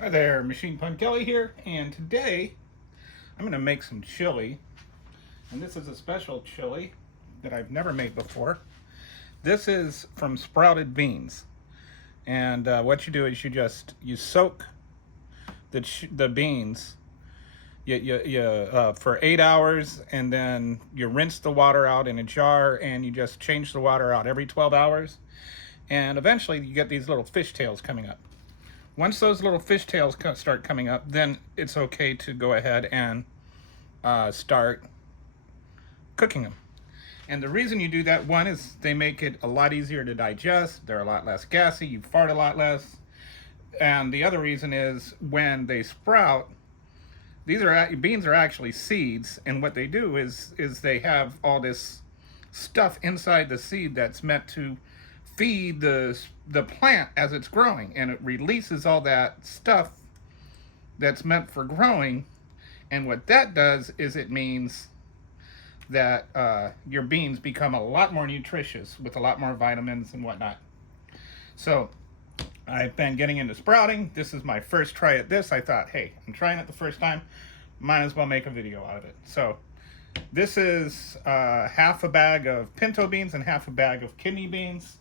Hi there, Machine Pun Kelly here, and today I'm going to make some chili. And this is a special chili that I've never made before. This is from sprouted beans. And what you do is you soak the beans for 8 hours, and then you rinse the water out in a jar, and you just change the water out every 12 hours. And eventually you get these little fish tails coming up. Once those little fish tails start coming up, then it's okay to go ahead and start cooking them. And the reason you do that, one, is they make it a lot easier to digest. They're a lot less gassy. You fart a lot less. And the other reason is when they sprout, beans are actually seeds, and what they do is they have all this stuff inside the seed that's meant to feed the plant as it's growing, and it releases all that stuff that's meant for growing. And what that does is it means that your beans become a lot more nutritious with a lot more vitamins and whatnot. So I've been getting into sprouting. This is my first try at this. I thought, hey, I'm trying it the first time, might as well make a video out of it. So this is half a bag of pinto beans and half a bag of kidney beans.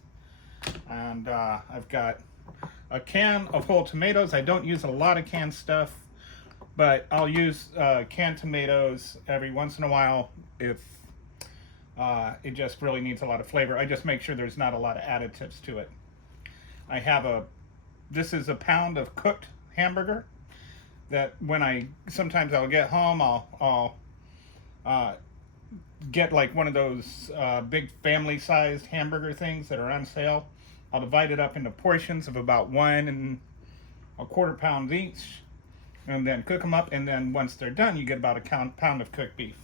And I've got a can of whole tomatoes. I don't use a lot of canned stuff, but I'll use canned tomatoes every once in a while if it just really needs a lot of flavor. I just make sure there's not a lot of additives to it. I have this is a pound of cooked hamburger that sometimes I'll get home, I'll get like one of those big family-sized hamburger things that are on sale. I'll divide it up into portions of about 1 1/4 pounds each, and then cook them up. And then once they're done, you get about a pound of cooked beef.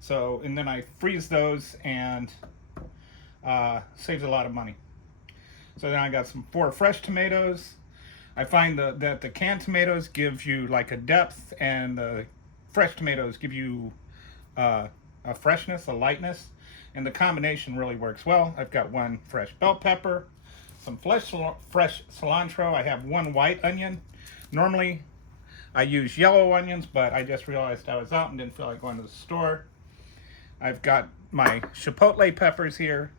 So, and then I freeze those, and saves a lot of money. So then I got some 4 fresh tomatoes. I find that the canned tomatoes give you like a depth, and the fresh tomatoes give you a freshness, a lightness, and the combination really works well. I've got 1 fresh bell pepper, some fresh cilantro. I have 1 white onion. Normally I use yellow onions, but I just realized I was out and didn't feel like going to the store. I've got my chipotle peppers here,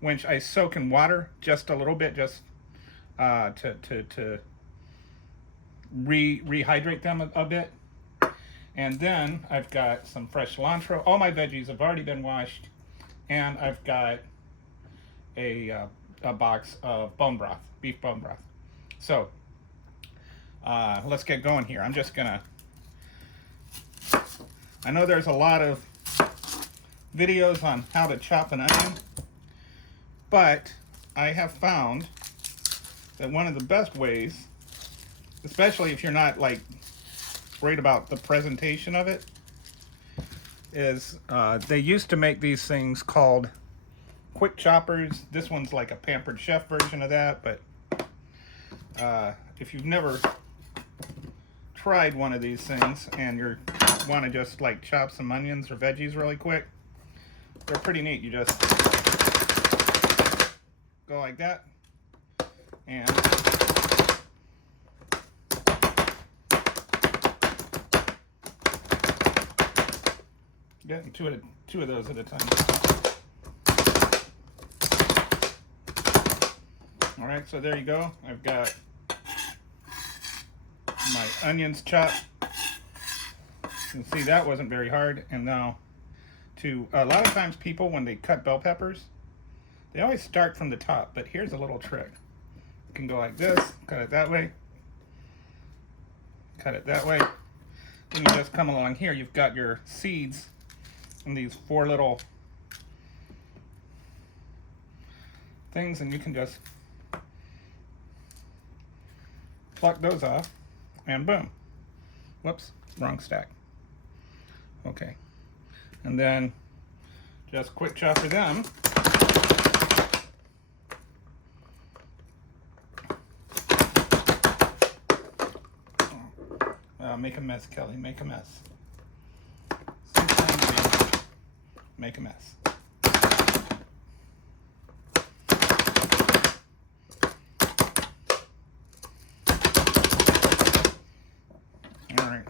which I soak in water just a little bit, just to rehydrate them a bit. And then I've got some fresh cilantro. All my veggies have already been washed. And I've got a box of bone broth, beef bone broth. So let's get going here. I'm just gonna, I know there's a lot of videos on how to chop an onion, but I have found that one of the best ways, especially if you're not like worried about the presentation of it, is they used to make these things called quick choppers. This one's like a Pampered Chef version of that, but if you've never tried one of these things and you want to just like chop some onions or veggies really quick, they're pretty neat. You just go like that, and getting two of those at a time. All right, so there you go. I've got my onions chopped. You can see that wasn't very hard. And now, a lot of times people, when they cut bell peppers, they always start from the top. But here's a little trick. You can go like this, cut it that way, cut it that way. Then you just come along here. You've got your seeds and these 4 little things, and you can just pluck those off, and boom. Whoops, wrong stack. Okay, and then just quick chopper them. Make a mess, Kelly, make a mess. Sometimes make a mess. right.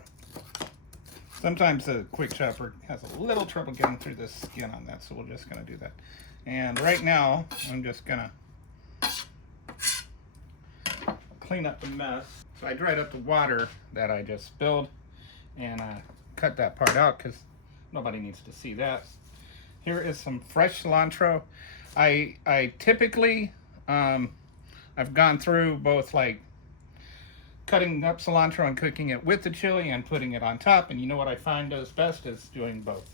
Sometimes the quick chopper has a little trouble getting through the skin on that, so we're just gonna do that. And right now, I'm just gonna clean up the mess. So I dried up the water that I just spilled, and cut that part out because nobody needs to see that. Here is some fresh cilantro. I typically, I've gone through both like cutting up cilantro and cooking it with the chili and putting it on top, and you know what I find does best is doing both.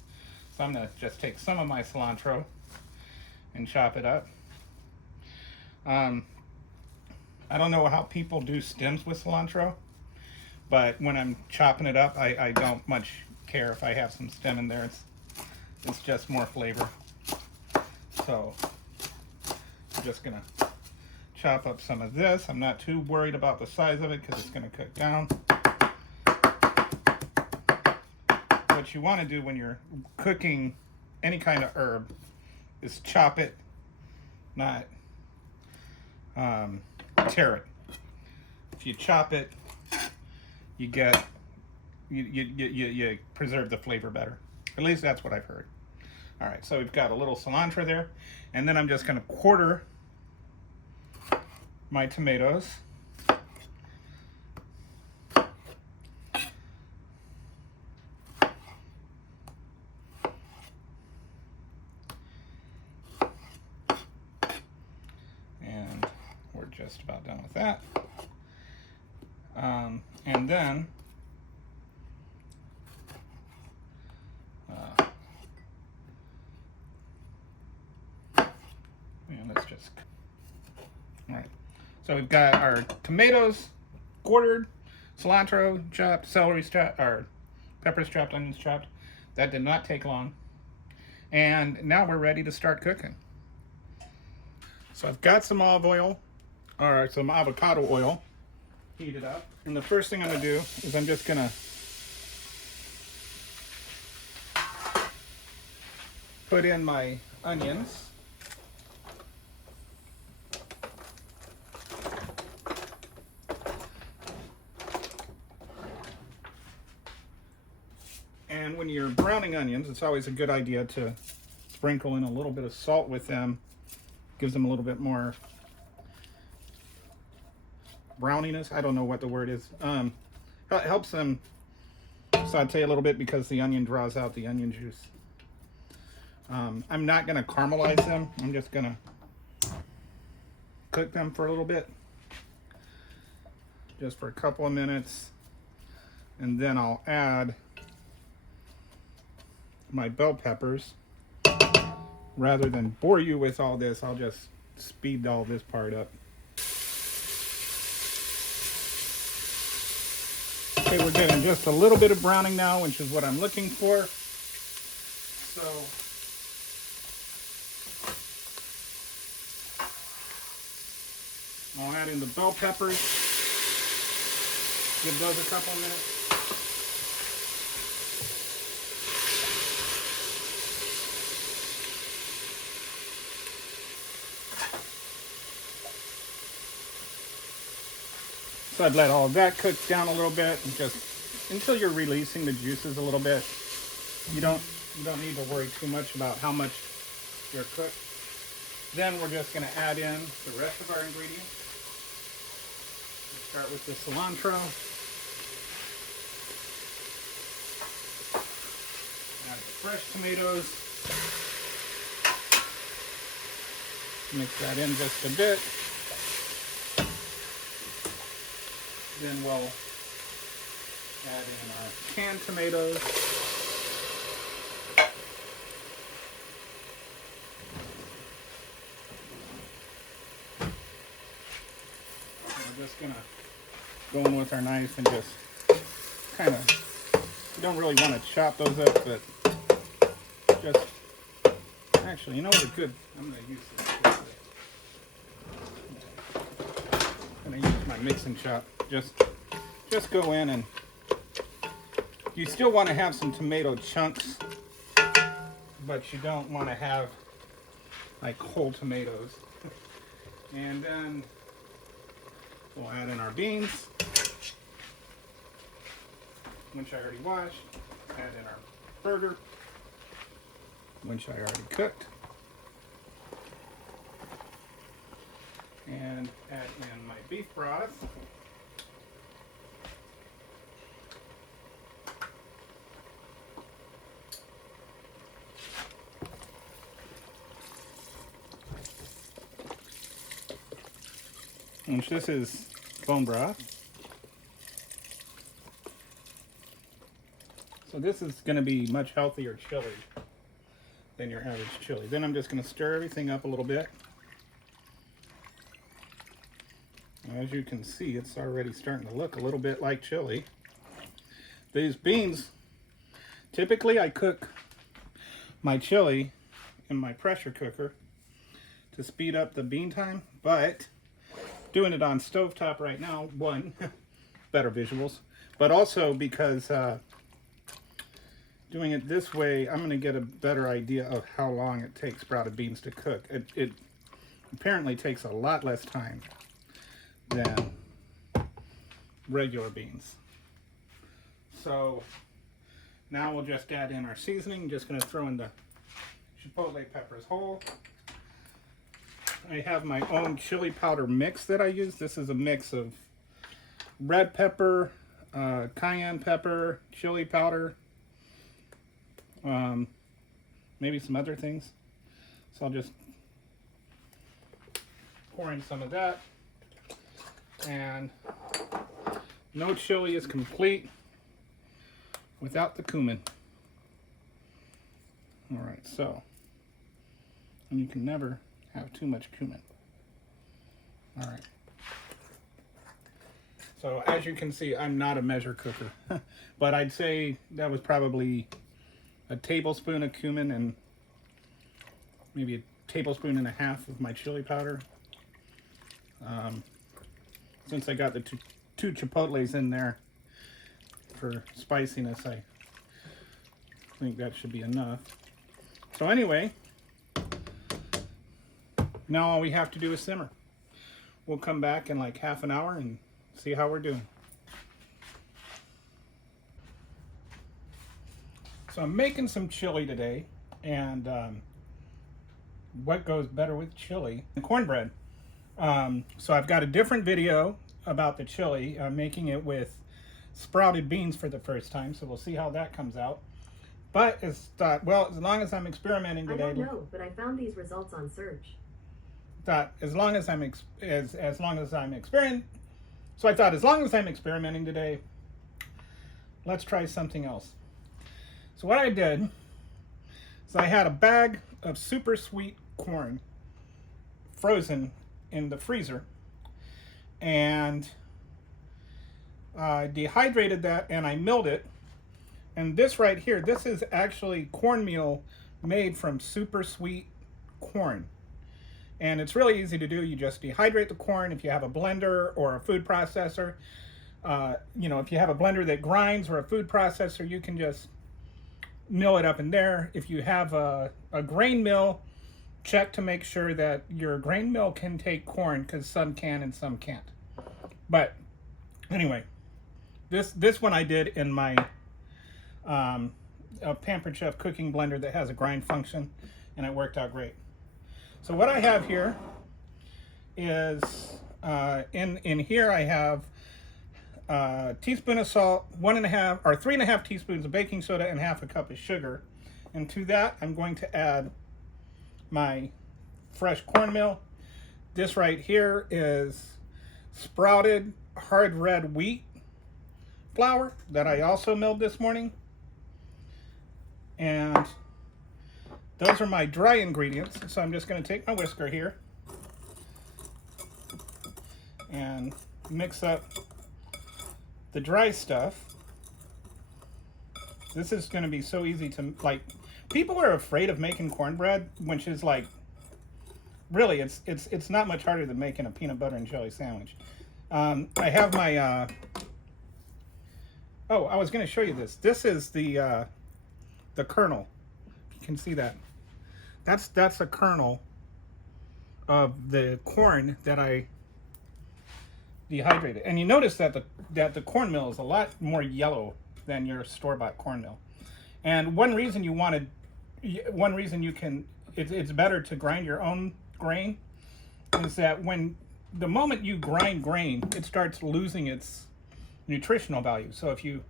So I'm gonna just take some of my cilantro and chop it up. I don't know how people do stems with cilantro, but when I'm chopping it up, I don't much care if I have some stem in there. It's just more flavor. So I'm just gonna chop up some of this. I'm not too worried about the size of it because it's gonna cook down. What you want to do when you're cooking any kind of herb is chop it, not tear it. If you chop it, you get you preserve the flavor better. At least that's what I've heard. All right, so we've got a little cilantro there, and then I'm just going to quarter my tomatoes. And we're just about done with that. And then and let's just, all right. So we've got our tomatoes quartered, cilantro chopped, celery chopped, or peppers chopped, onions chopped. That did not take long. And now we're ready to start cooking. So I've got some olive oil, or some avocado oil, heated up. And the first thing I'm gonna do is I'm just gonna put in my onions. And when you're browning onions, it's always a good idea to sprinkle in a little bit of salt with them. Gives them a little bit more browniness. I don't know what the word is. Helps them saute a little bit because the onion draws out the onion juice. I'm not going to caramelize them. I'm just going to cook them for a little bit. Just for a couple of minutes. And then I'll add my bell peppers. Rather than bore you with all this, I'll just speed all this part up. Okay, we're getting just a little bit of browning now, which is what I'm looking for. So I'll add in the bell peppers. Give those a couple of minutes. So I'd let all of that cook down a little bit, and just until you're releasing the juices a little bit. You don't need to worry too much about how much you're cooked. Then we're just going to add in the rest of our ingredients. We'll start with the cilantro. Add the fresh tomatoes. Mix that in just a bit. Then we'll add in our canned tomatoes. We're just gonna go in with our knife and just kind of, you don't really want to chop those up, but just, actually, you know what a good, I'm gonna use this. I'm gonna use my mixing chop. Just go in, and you still want to have some tomato chunks, but you don't want to have like whole tomatoes. And then we'll add in our beans. which I already washed. Add in our burger, which I already cooked. And add in my beef broth. Which this is bone broth. So this is going to be much healthier chili than your average chili. Then I'm just going to stir everything up a little bit. As you can see, it's already starting to look a little bit like chili. These beans, typically I cook my chili in my pressure cooker to speed up the bean time, but doing it on stovetop right now, one, better visuals, but also because doing it this way, I'm going to get a better idea of how long it takes sprouted beans to cook. It apparently takes a lot less time than regular beans. So now we'll just add in our seasoning. Just going to throw in the Chipotle peppers whole. I have my own chili powder mix that I use. This is a mix of red pepper, cayenne pepper, chili powder, maybe some other things. So I'll just pour in some of that. And no chili is complete without the cumin. All right, so, and you can never have too much cumin. All right. So as you can see, I'm not a measure cooker, but I'd say that was probably a tablespoon of cumin and maybe a tablespoon and a half of my chili powder. Since I got the two chipotles in there for spiciness, I think that should be enough. So anyway, now all we have to do is simmer. We'll come back in like half an hour and see how we're doing. So I'm making some chili today, and what goes better with chili than cornbread? So I've got a different video about the chili. I'm making it with sprouted beans for the first time, so we'll see how that comes out. But it's well, as long as I'm experimenting today. I don't know, but I found these results on search. As long as I'm experimenting. So I thought, as long as I'm experimenting today, let's try something else. So what I did is I had a bag of super sweet corn frozen in the freezer, and I dehydrated that and I milled it. And this right here, this is actually cornmeal made from super sweet corn. And it's really easy to do. You just dehydrate the corn. If you have a blender or a food processor, if you have a blender that grinds or a food processor, you can just mill it up in there. If you have a grain mill, check to make sure that your grain mill can take corn, because some can and some can't. But anyway, this one I did in my a Pampered Chef cooking blender that has a grind function, and it worked out great. So what I have here is in here I have a teaspoon of salt, 3.5 teaspoons of baking soda, and half a cup of sugar. And to that, I'm going to add my fresh cornmeal. This right here is sprouted hard red wheat flour that I also milled this morning. And those are my dry ingredients. So I'm just going to take my whisker here and mix up the dry stuff. This is going to be so easy to, like, people are afraid of making cornbread, which is like, really, it's not much harder than making a peanut butter and jelly sandwich. I have my, I was going to show you this. This is the kernel. You can see that. That's a kernel of the corn that I dehydrated. And you notice that the cornmeal is a lot more yellow than your store-bought cornmeal. And one reason you can, it's better to grind your own grain is that the moment you grind grain, it starts losing its nutritional value. So if you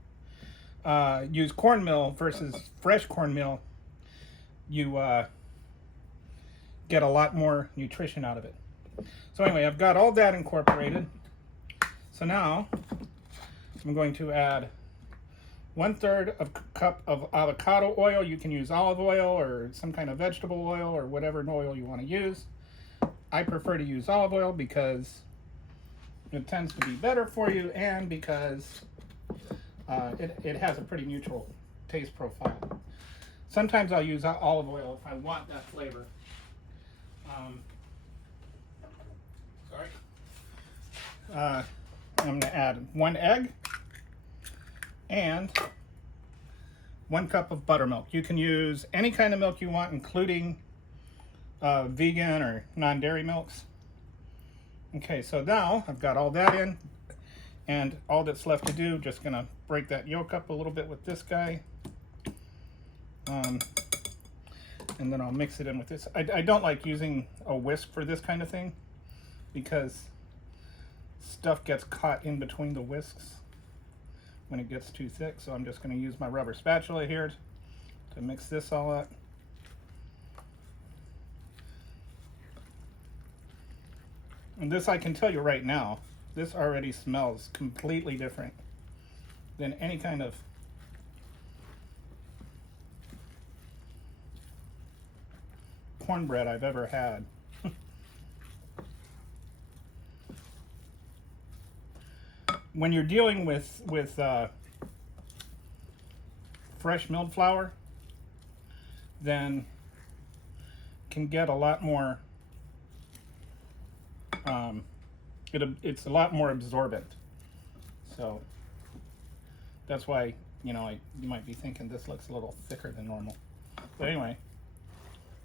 use cornmeal versus fresh cornmeal, you get a lot more nutrition out of it. So anyway, I've got all that incorporated. So now I'm going to add 1/3 of a cup of avocado oil. You can use olive oil or some kind of vegetable oil or whatever oil you want to use. I prefer to use olive oil because it tends to be better for you, and because it has a pretty neutral taste profile. Sometimes I'll use olive oil if I want that flavor. I'm going to add 1 egg and 1 cup of buttermilk. You can use any kind of milk you want, including vegan or non-dairy milks. Okay, so now I've got all that in, and all that's left to do, just gonna break that yolk up a little bit with this guy. And then I'll mix it in with this. I don't like using a whisk for this kind of thing because stuff gets caught in between the whisks when it gets too thick. So I'm just going to use my rubber spatula here to mix this all up. And this, I can tell you right now, this already smells completely different than any kind of cornbread I've ever had. When you're dealing with fresh milled flour, then can get a lot more. It's a lot more absorbent. So that's why, you might be thinking this looks a little thicker than normal. But anyway,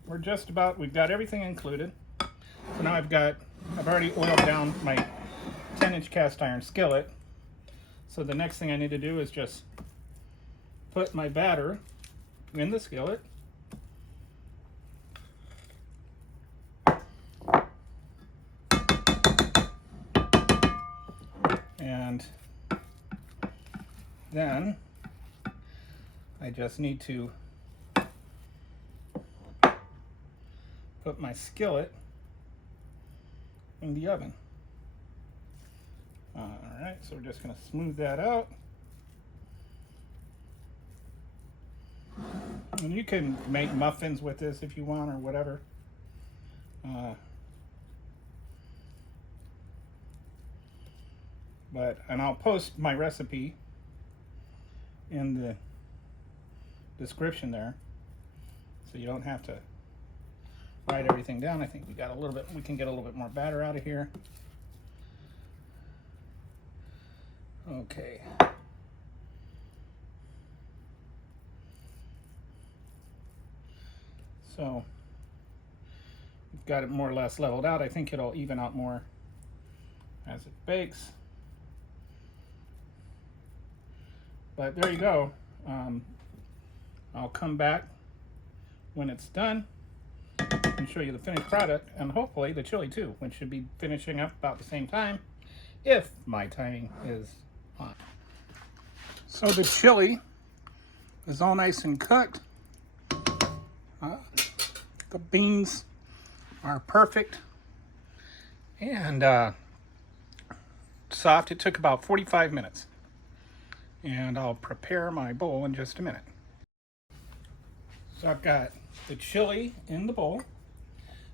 we've got everything included. So now I've already oiled down my 10-inch cast iron skillet. So the next thing I need to do is just put my batter in the skillet. And then I just need to put my skillet in the oven. Alright, so we're just going to smooth that out. And you can make muffins with this if you want, or whatever. And I'll post my recipe in the description there, so you don't have to write everything down. I think we can get a little bit more batter out of here. Okay. So we've got it more or less leveled out. I think it'll even out more as it bakes. But there you go. I'll come back when it's done and show you the finished product, and hopefully the chili too, which should be finishing up about the same time, if my timing is on. So the chili is all nice and cooked. The beans are perfect and soft. It took about 45 minutes. And I'll prepare my bowl in just a minute. So I've got the chili in the bowl.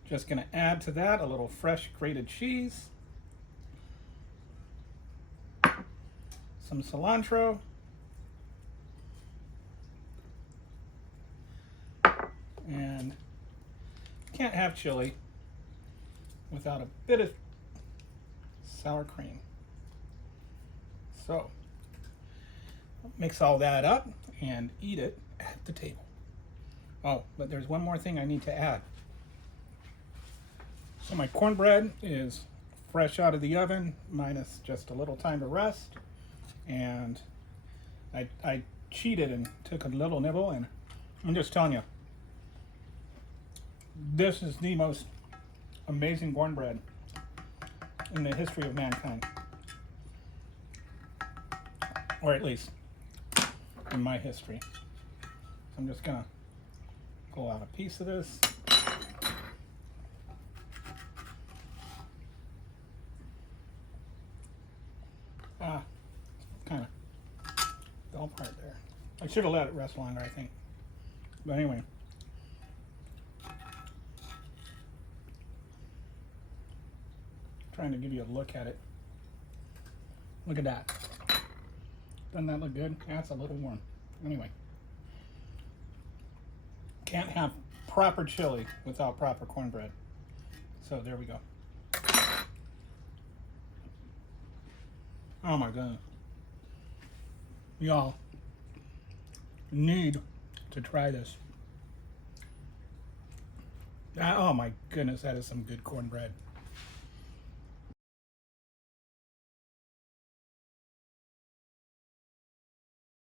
Just going to add to that a little fresh grated cheese, some cilantro, and can't have chili without a bit of sour cream. So mix all that up and eat it at the table. Oh, but there's one more thing I need to add. So my cornbread is fresh out of the oven, minus just a little time to rest. And I cheated and took a little nibble, and I'm just telling you, this is the most amazing cornbread in the history of mankind, or at least in my history. So I'm just gonna pull out a piece of this. Kind of fell apart there. I should have let it rest longer, I think. But anyway. Trying to give you a look at it. Look at that. Doesn't that look good? That's a little warm. Anyway. Can't have proper chili without proper cornbread. So there we go. Oh my god. Y'all need to try this. Oh my goodness, that is some good cornbread.